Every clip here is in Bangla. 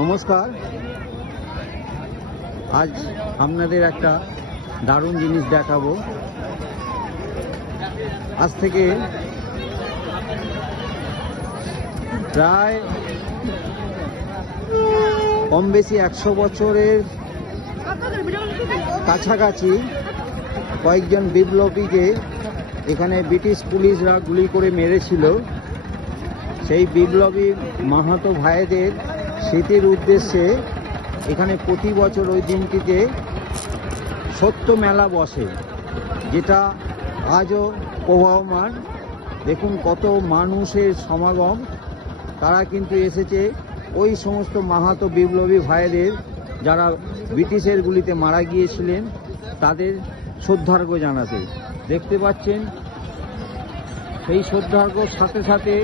নমস্কার। আজ আপনাদের একটা দারুণ জিনিস দেখাবো। আজ থেকে প্রায় কম বেশি 100 বছরের কাছাকাছি কয়েকজন বিপ্লবীকে এখানে ব্রিটিশ পুলিশরা গুলি করে মেরেছিল। সেই বিপ্লবী মাহাতো ভাইদের স্মৃতির উদ্দেশ্যে এখানে প্রতি বছর ওই দিনটিতে সত্য মেলা বসে, যেটা আজও প্রবাহমান। দেখুন কত মানুষের সমাগম, তারা কিন্তু এসেছে ওই সমস্ত মাহাতো বিপ্লবী ভাইদের যারা ব্রিটিশের গুলিতে মারা গিয়েছিলেন তাদের শ্রদ্ধার্ঘ জানাতে। দেখতে পাচ্ছেন সেই শ্রদ্ধার্ঘর সাথে সাথে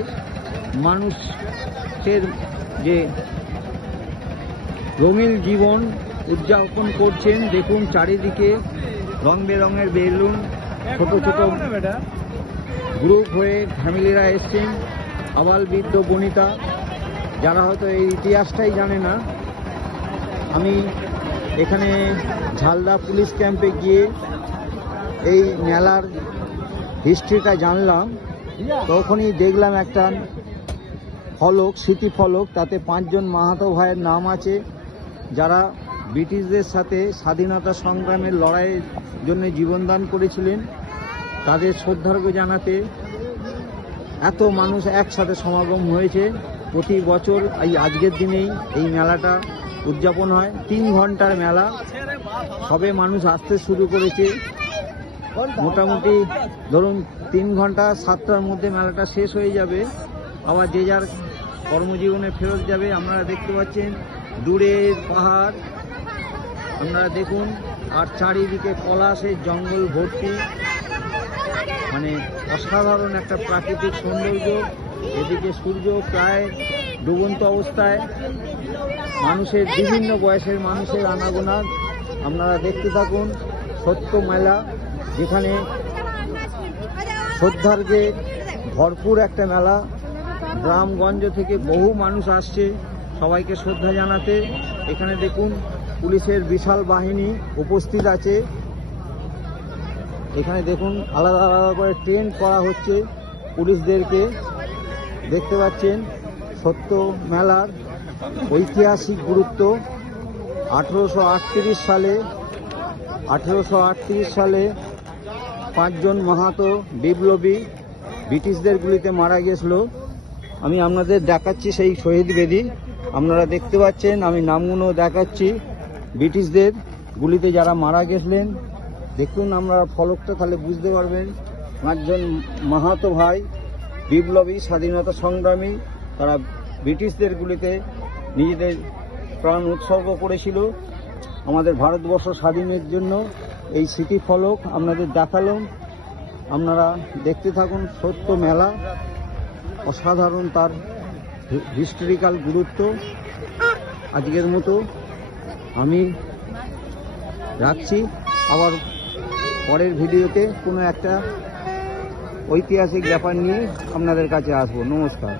মানুষের যে রঙিন জীবন উদযাপন করছেন। দেখুন চারিদিকে রং বেরঙের বেলুন, ছোট ছোট গ্রুপ হয়ে ফ্যামিলিরা এসছেন, আবাল বৃদ্ধ বনিতা, যারা হয়তো এই ইতিহাসটাই জানে না। আমি এখানে ঝালদা পুলিশ ক্যাম্পে গিয়ে এই মেলার হিস্ট্রিটা জানলাম। তখনই দেখলাম একটা ফলক, স্মৃতি ফলক, তাতে 5 জন মাহাতো ভাইয়ের নাম আছে যারা ব্রিটিশদের সাথে স্বাধীনতা সংগ্রামের লড়াইয়ের জন্য জীবনদান করেছিলেন। তাদের শ্রদ্ধার্ঘ জানাতে এত মানুষ একসাথে সমাগম হয়েছে। প্রতি বছর এই আজকের দিনেই এই মেলাটা উদযাপন হয়। 3 ঘন্টার মেলা, সবে মানুষ আসতে শুরু করেছে। মোটামুটি ধরুন 3 ঘন্টা, 7টার মধ্যে মেলাটা শেষ হয়ে যাবে, আবার যে যার কর্মজীবনে ফেরত যাবে। আপনারা দেখতে পাচ্ছেন দূরের পাহাড়, আপনারা দেখুন, আর চারিদিকে পলাশের জঙ্গল ভর্তি, মানে অসাধারণ একটা প্রাকৃতিক সৌন্দর্য। এদিকে সূর্য প্রায় ডুবন্ত অবস্থায়, মানুষের বিভিন্ন বয়সের মানুষের আনাগোনা। আপনারা দেখতে থাকুন সত্য মেলা, যেখানে শ্রদ্ধার্ঘে ভরপুর একটা মেলা। গ্রামগঞ্জ থেকে বহু মানুষ আসছে সবাইকে শ্রদ্ধা জানাতে। এখানে দেখুন পুলিশের বিশাল বাহিনী উপস্থিত আছে। এখানে দেখুন আলাদা আলাদা করে ট্রেন করা হচ্ছে পুলিশদেরকে। দেখতে পাচ্ছেন সত্য মেলার ঐতিহাসিক গুরুত্ব। 1838 সালে 5 জন মাহাতো বিপ্লবী ব্রিটিশদের গুলিতে মারা গিয়েছিল। আমি আপনাদের দেখাচ্ছি সেই শহীদ বেদি, আপনারা দেখতে পাচ্ছেন। আমি নামগুলো দেখাচ্ছি ব্রিটিশদের গুলিতে যারা মারা গেছিলেন। দেখুন আমরা ফলকটা, তাহলে বুঝতে পারবেন 5 জন মাহাতো ভাই বিপ্লবী স্বাধীনতা সংগ্রামী, তারা ব্রিটিশদের গুলিতে নিজেদের প্রাণ উৎসর্গ করেছিল আমাদের ভারতবর্ষ স্বাধীনের জন্য। এই স্মৃতি ফলক আপনাদের দেখালাম, আপনারা দেখতে থাকুন। সত্য মেলা অসাধারণ, তার হিস্টোরিক্যাল গুরুত্ব। আজকের মতো আমি রাখছি, আবার পরের ভিডিওতে কোনো একটা ঐতিহাসিক ব্যাপার নিয়ে আপনাদের কাছে আসবো। নমস্কার।